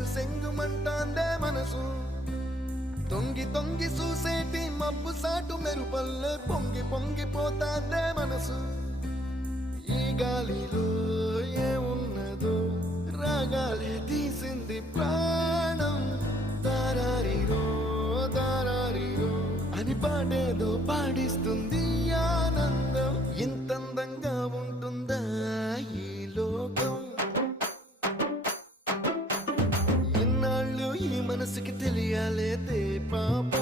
సెంగు సెంగుమంటాందే మనసు తొంగి తొంగి చూసేటి మబ్బు సాటు మెరుపల్లే పొంగి పొంగిపోతాందే మనసు ఈ గాలిలో ఏమున్నదో రాగాలే తీసింది ప్రాణం దారారిరో దారారిరో అని పాడేదో పాడిస్తుంది ఆనందం ఇంత అందంగా ఉంటుందా ఈ లోకం ఇన్నాళ్ళు ఈ మనసుకి తెలియాలేదే పాప